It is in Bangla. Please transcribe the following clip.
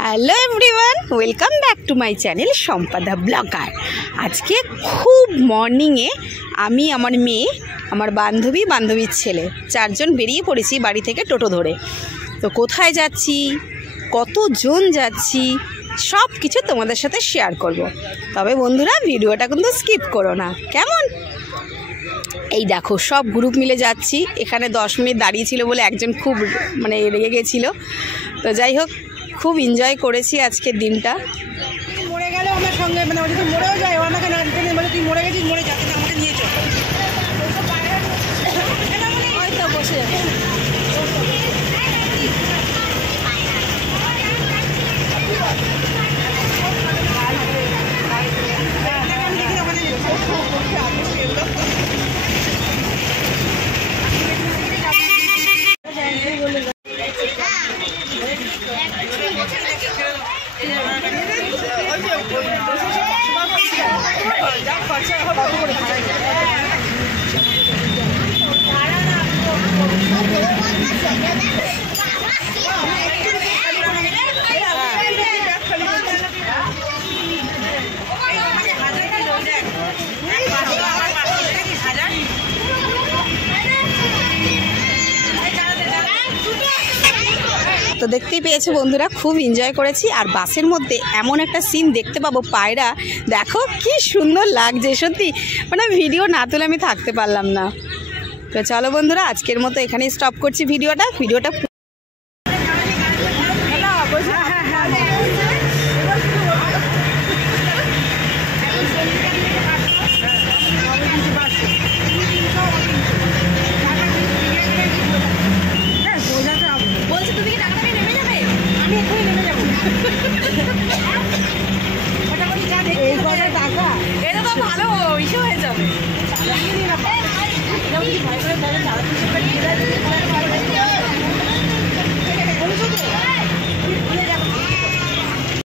Hello everyone, welcome back to my channel Sampada blogger. আজকে খুব মর্নিংয়ে আমি, আমার মেয়ে, আমার বান্ধবীর ছেলে চারজন বেরিয়ে পড়েছি বাড়ি থেকে টোটো ধরে। তো কোথায় যাচ্ছি, কতজন যাচ্ছি, সব কিছু তোমাদের সাথে শেয়ার করব। তবে বন্ধুরা ভিডিওটা কিন্তু স্কিপ করো না, কেমন? এই দেখো সব গ্রুপ মিলে যাচ্ছি। এখানে 10 মিনিট দাঁড়িয়ে ছিল বলে একজন খুব রেগে গেছিলো। তো যাই হোক, খুব এনজয় করেছি আজকের দিনটা। মরে গেলে আমার সঙ্গে ও যদি মরেও যায়, ও আমাকে না বলে তুই মরে গেছিস, মরে যাতে না আমাকে নিয়ে চল, হয়তো বসে তো দেখতেই পেয়েছো বন্ধুরা, খুব এনজয় করেছি। আর বাসের মধ্যে এমন একটা সিন দেখতে পাবো, পায়রা দেখো কি সুন্দর লাগছে, সত্যি ভিডিও না তুলে আমি থাকতে পারলাম না। তো চলো বন্ধুরা, আজকের মতো এখানেই স্টপ করছি ভিডিওটা। এটা তো ভালো ইস্যু হয়ে যাবে।